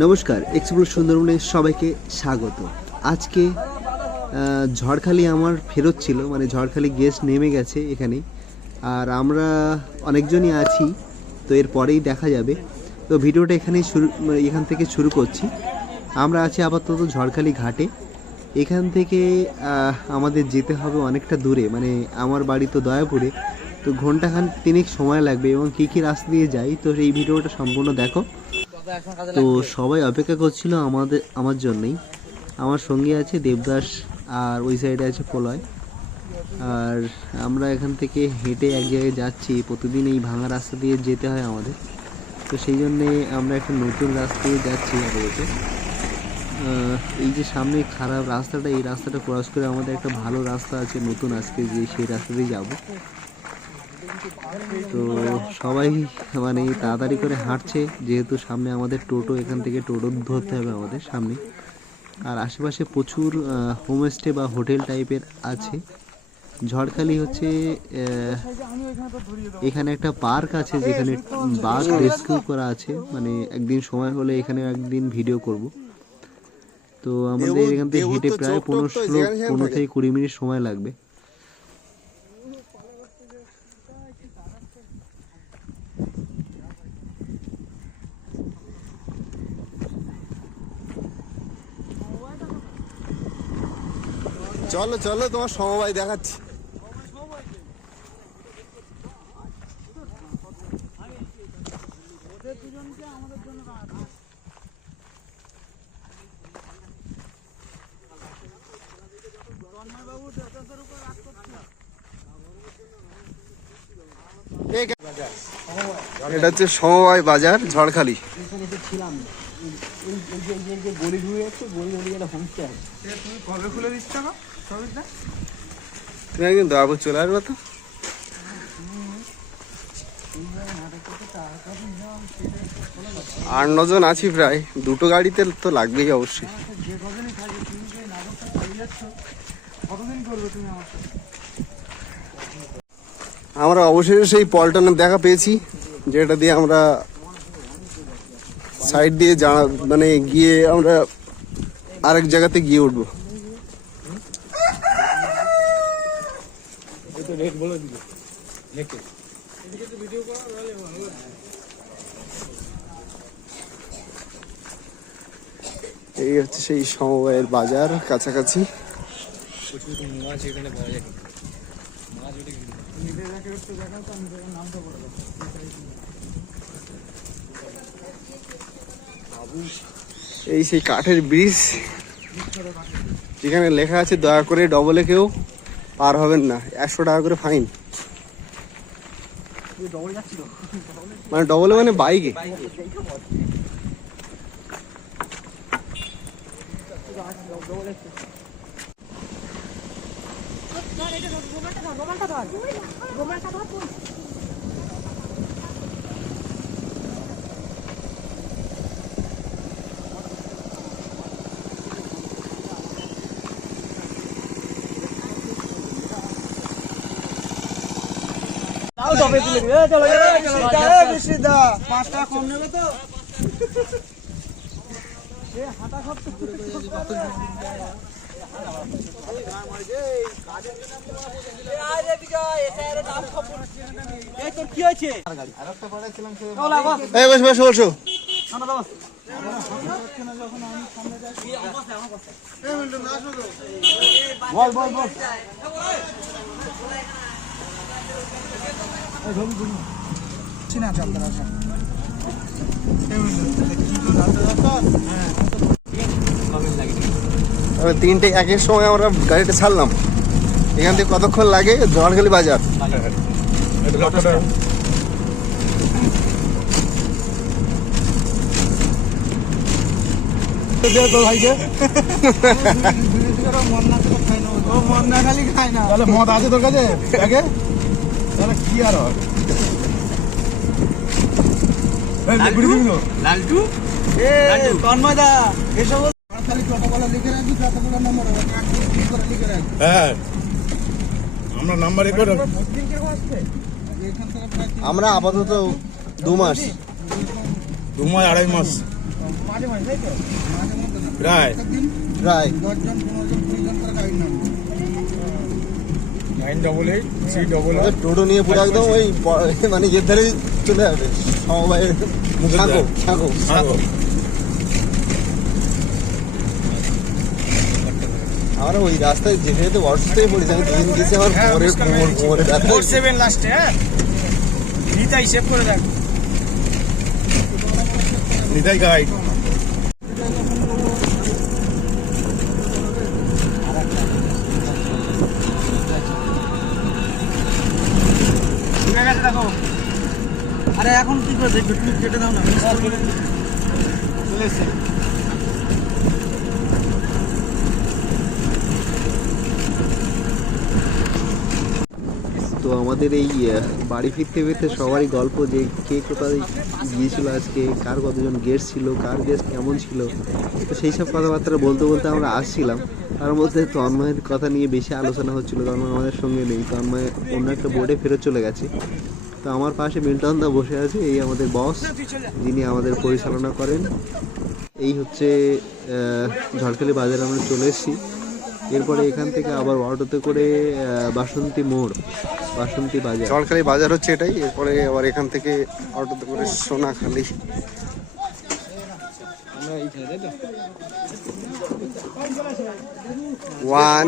নমস্কার, এক্সপ্লোর সুন্দরবনে সবাইকে স্বাগত। আজকে ঝড়খালি আমার ফেরত ছিল, মানে ঝড়খালি গেস্ট নেমে গেছে এখানে, আর আমরা অনেকজনই আছি, তো এরপরেই দেখা যাবে। তো ভিডিওটা এখান থেকে শুরু করছি। আমরা আছি আপাতত ঝড়খালি ঘাটে। এখান থেকে আমাদের যেতে হবে অনেকটা দূরে, মানে আমার বাড়ি তো দয়াপুরে, তো ঘন্টাখান তিনেক সময় লাগবে এবং কী কী রাস্তা দিয়ে যাই, তো এই ভিডিওটা সম্পূর্ণ দেখো। তো সবাই অপেক্ষা করছিল আমার জন্যই। আমার সঙ্গে আছে দেবদাস, আর ওই সাইডে আছে প্রলয়। আর আমরা এখান থেকে হেঁটে এক জায়গায় যাচ্ছি। প্রতিদিন এই ভাঙা রাস্তা দিয়ে যেতে হয় আমাদের, তো সেই জন্যে আমরা একটা নতুন রাস্তা দিয়ে যাচ্ছি আপাতত। এই যে সামনে খারাপ রাস্তাটা, এই রাস্তাটা ক্রস করে আমাদের একটা ভালো রাস্তা আছে নতুন, আজকে যে সেই রাস্তা দিয়ে যাবো। তো সবাই মানে তাড়াতাড়ি করে হাঁটছে, যেহেতু সামনে আমাদের টোটো, এখান থেকে টোটো ধরতে হবে আমাদের সামনে। আর আশেপাশে প্রচুর হোমস্টে বা হোটেল টাইপের আছে। ঝড়খালি হচ্ছে এখানে একটা পার্ক আছে যেখানে বাঘ রেস্কিউ করা আছে, মানে একদিন সময় হলে এখানে একদিন ভিডিও করব। তো আমাদের এখান থেকে হেঁটে প্রায় 15 থেকে 20 মিনিট সময় লাগবে। চলো চলো, তোমার সমবায় দেখাচ্ছি। এটা হচ্ছে সমবায় বাজার ঝড়খালি। তুমি একদিন দয়াপুর চলে আসবে তো। 8-9 জন আছি প্রায়, দুটো গাড়িতে তো লাগবেই অবশ্যই। আমরা অবশেষে সেই পল্টনের দেখা পেয়েছি, যেটা দিয়ে আমরা সাইড দিয়ে মানে গিয়ে আমরা আরেক জায়গাতে গিয়ে উঠবো। এই হচ্ছে সেই সমবায়ের বাজার কাছাকাছি। এই সেই কাঠের ব্রিজ, যেখানে লেখা আছে দয়া করে ডবলে কেউ পার হবেন না, 100 টাকা করে ফাইন। মানে ডবলে মানে বাইকে। বসো। তিনটে একের সময় আমরা গাড়িটা ছাড়লাম। এখান থেকে কতক্ষণ লাগে ঝড়খালি বাজার? মদ আছে তোর কাছে? কি আর লালটু তন্ময়দা এসব হ্যাঁ, আমরা নাম্বার আমরা আপাতত 2 মাস 2 মাস 2.5 মাস প্রায় প্রায় 988 টোটো নিয়ে পুরো একদম ওই মানে এর ধারে চলে যাবে সমবায় ছাগো আমরা ওই রাস্তায় যেতে যেতে অসুস্থ হয়ে পড়েছি। আমি দুদিন গেছি আমার কোমরে ব্যথা হয়েছে। 47 লাস্টে। হ্যাঁ, নিতাই সেভ করে দেখ। নিতাই গাইড। দেখো, আরে এখন কি করে দেখবে, তুমি কেটে দাও না। চলে এসছে। তো আমাদের এই বাড়ি ফিরতে ফিরতে সবারই গল্প যে কে কোথায় গিয়েছিল আজকে, কার কতজন গেস্ট ছিল, কার গেস্ট কেমন ছিল। তো সেই সব কথাবার্তা বলতে বলতে আমরা আসছিলাম। তার মধ্যে তন্ময়ের কথা নিয়ে বেশি আলোচনা হচ্ছিল। তন্ময় আমাদের সঙ্গে নেই, তন্ময় অন্য একটা বোর্ডে ফেরত চলে গেছে। তো আমার পাশে মিল্টন দা বসে আছে, এই আমাদের বস যিনি আমাদের পরিচালনা করেন। এই হচ্ছে ঝড়খালি বাজারে আমরা চলে এসেছি। এরপরে এখান থেকে আবার অটোতে করে বাসন্তী মোড়, বাসন্তী বাজার, ঝড়খালি বাজার হচ্ছে এটাই। এরপরে আবার এখান থেকে অটোতে করে সোনাখালি। ওয়ান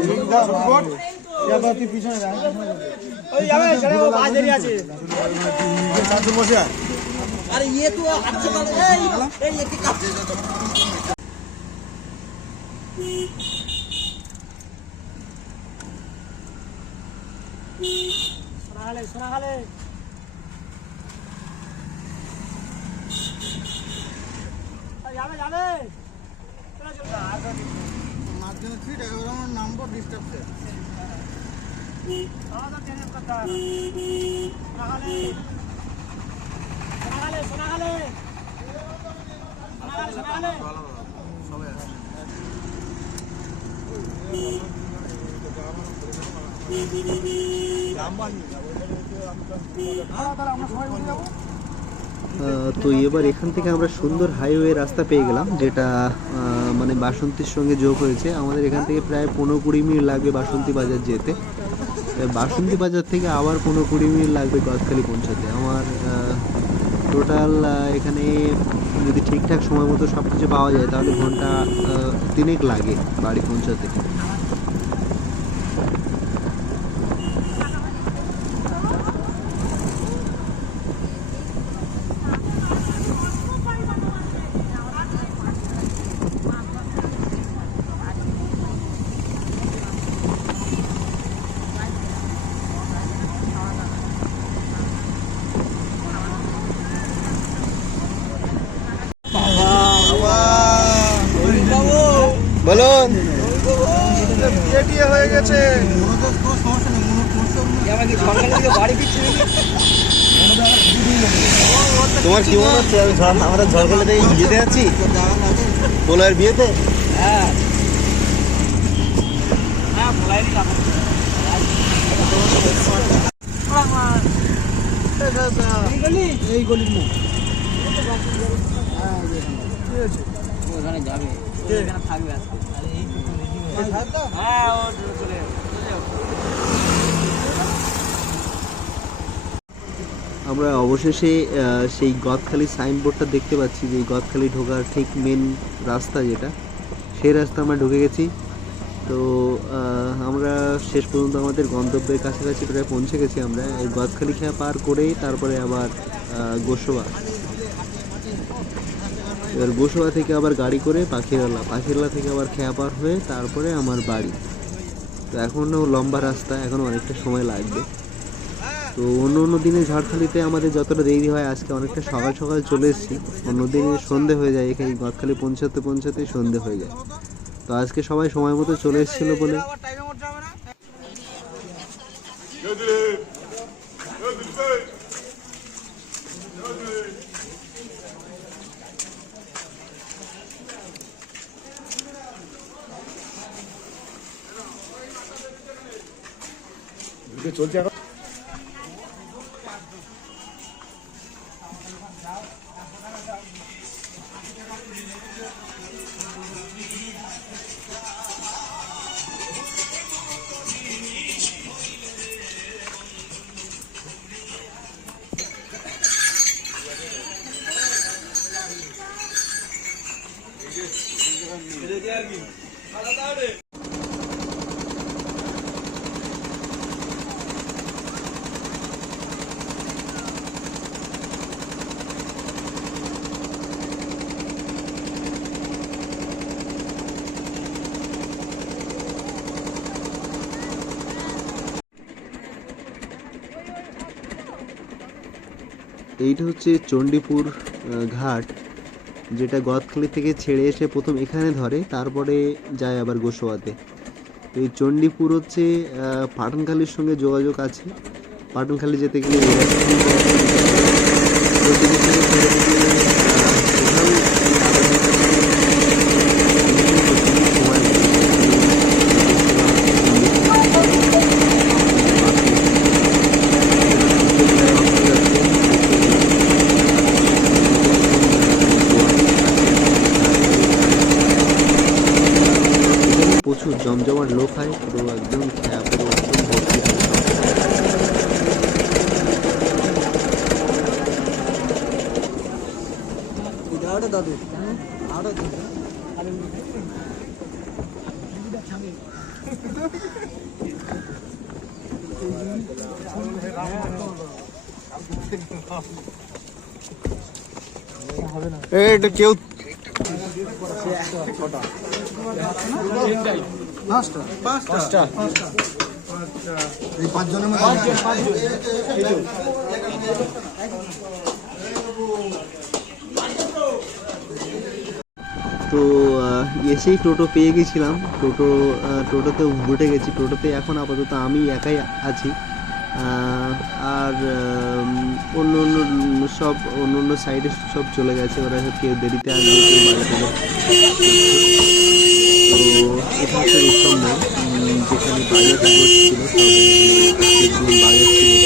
আরে ইয়ে তো আচ্ছা এই একই কাজ। সোনাখালে যাবে মাঝখানে সিট একেবারে আমার নাম্বার ডিস্টার্ব আছে। তো এবার এখান থেকে আমরা সুন্দর হাইওয়ে রাস্তা পেয়ে গেলাম, যেটা মানে বাসন্তীর সঙ্গে যোগ হয়েছে। আমাদের এখান থেকে প্রায় 15-20 মিনিট লাগবে বাসন্তী বাজার যেতে। বাসন্তী বাজার থেকে আবার 15-20 মিনিট লাগবে গদখালি পৌঁছাতে। আমার টোটাল এখানে যদি ঠিকঠাক সময় মতো সব কিছু পাওয়া যায় তাহলে ঘন্টা 3 লাগে বাড়ি পৌঁছাতে। বলুন হয়ে গেছে। তোমার কি মনে হচ্ছে আমরা ঝড়খালি থেকে যেতে যাচ্ছি বলার বিয়েতে? হ্যাঁ হ্যাঁ বলাই দিলাম। এই গলির না, ওখানে যাবে, এখানে থাকবে আজকে। হ্যাঁ ও চলে আমরা অবশেষে সেই গদখালি সাইনবোর্ডটা দেখতে পাচ্ছি, যে গদখালি ঢোকার ঠিক মেন রাস্তা যেটা, সেই রাস্তা আমরা ঢুকে গেছি। তো আমরা শেষ পর্যন্ত আমাদের গন্তব্যের কাছাকাছি প্রায় পৌঁছে গেছি। আমরা এই গদখালি খেয়া পার করেই তারপরে আবার গোসবা, এবার গোসবা থেকে আবার গাড়ি করে পাখিরালা থেকে আবার খেয়া পার হয়ে তারপরে আমার বাড়ি। তো এখনও লম্বা রাস্তা, এখনও অনেকটা সময় লাগবে। তো অন্য দিনে ঝড়খালিতে আমাদের যতটা দেরি হয়, আজকে অনেকটা সকাল সকাল চলে এসেছি। অন্য দিনে সন্ধে হয়ে যায়, এখানে গদখালি পৌঁছাতে সন্ধে হয়ে যায়। তো আজকে সবাই সময় মতো চলে এসেছিল বলে চলছে এখন। এইটা হচ্ছে চণ্ডীপুর ঘাট, যেটা গদখালি থেকে ছেড়ে এসে প্রথম এখানে ধরে, তারপরে যায় আবার গোসোয়াতে। তো এই চণ্ডীপুর হচ্ছে পাঠানখালীর সঙ্গে যোগাযোগ আছে। পাঠানখালী যেতে গেলে এই রাস্তা দিয়ে যেতে হবে। ওইদিকে থেকে ছেড়ে দিলে, সময় লাগে। প্রচুর জমজমাট লোক হয়, পুরো একদম খেয়া পুরো একদম ভর্তি থাকে সব। এটা কেউ তো এসেই টোটো পেয়ে গেছিলাম, টোটোতে উঠে গেছি। টোটোতে এখন আপাতত আমি একাই আছি, আর অন্য অন্য সাইডে সব চলে গেছে, ওরা সব কেউ দেরিতে আসবে, কেউ বাড়ি থেকে। তো এটা হচ্ছে রূপসম মোড়, যেখানে বাজার বসছিল, সব বাজার ছিল।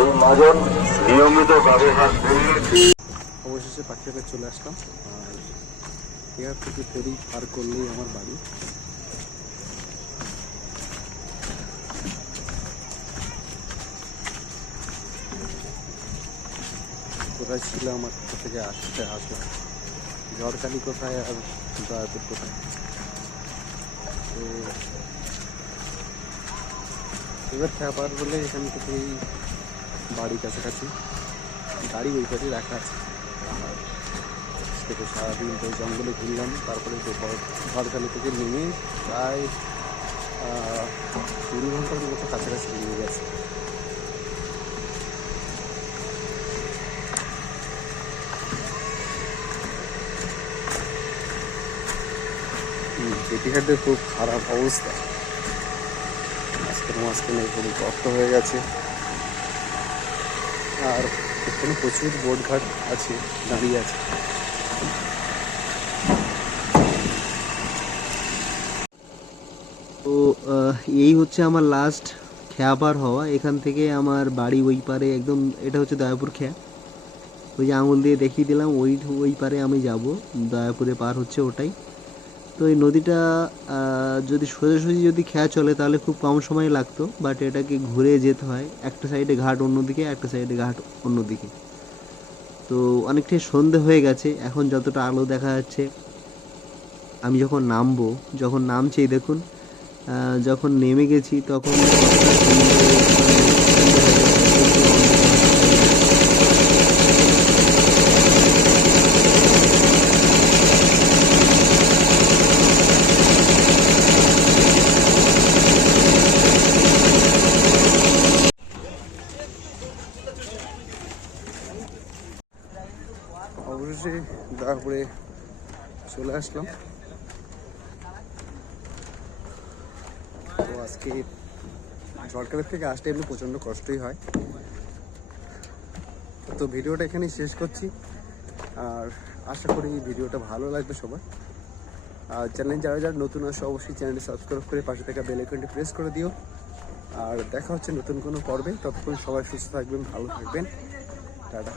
এই মাজন নিয়মিত ব্যবহার করলে অবশেষে পাখিয়াতে চলে আসলাম। আর এখান থেকে ফেরি পার করলেই আমার বাড়ি। কোথায় ছিল আমার, কোথা থেকে আসলাম, ঝড়খালি কোথায় আর দয়াপুর কোথায়। তো এবার খেয়াপার বলে এখান থেকেই বাড়ি কাছাকাছি, গাড়ি ওই পাশে রাখা আছে। আর থেকে সারাদিন তো জঙ্গলে ঘুরলাম, তারপরে ঝড়খালি থেকে নেমে প্রায় 20 ঘন্টার মতো কাছাকাছি লেগে গেছে। জেটিঘাটের খুব খারাপ অবস্থা, মাঝখানে খুব গর্ত হয়ে গেছে। আর এখানে প্রচুর বোট ঘাট আছে, দাঁড়িয়ে আছে। তো এই হচ্ছে আমার লাস্ট খেয়া পার হওয়া। এখান থেকে আমার বাড়ি ওই পারে, একদম এটা হচ্ছে দয়াপুর খেয়া। ওই যে আঙুল দিয়ে দেখিয়ে দিলাম, ওই পারে আমি যাব, দয়াপুরে পার হচ্ছে ওটাই। তো এই নদীটা যদি সোজাসুজি যদি খেয়া চলে তাহলে খুব কম সময় লাগতো, বাট এটাকে ঘুরে যেতে হয়, একটা সাইডে ঘাট অন্যদিকে, একটা সাইডে ঘাট অন্যদিকে। তো অনেকটাই সন্ধে হয়ে গেছে এখন, যতটা আলো দেখা যাচ্ছে। আমি যখন নামছি দেখুন, যখন নেমে গেছি তখন অবশেষে দয়াপুরে চলে আসলাম। তো আজকে ঝড়খালি থেকে আসতে এমনি প্রচণ্ড কষ্টই হয়। তো তো ভিডিওটা এখানেই শেষ করছি, আর আশা করি ভিডিওটা ভালো লাগবে সবার। আর চ্যানেল যারা যারা নতুন আসে অবশ্যই চ্যানেলটি সাবস্ক্রাইব করে পাশে থাকা বেল আইকনটি প্রেস করে দিও। আর দেখা হচ্ছে নতুন কোনো পর্বে, ততক্ষণ সবাই সুস্থ থাকবেন, ভালো থাকবেন, টাটা।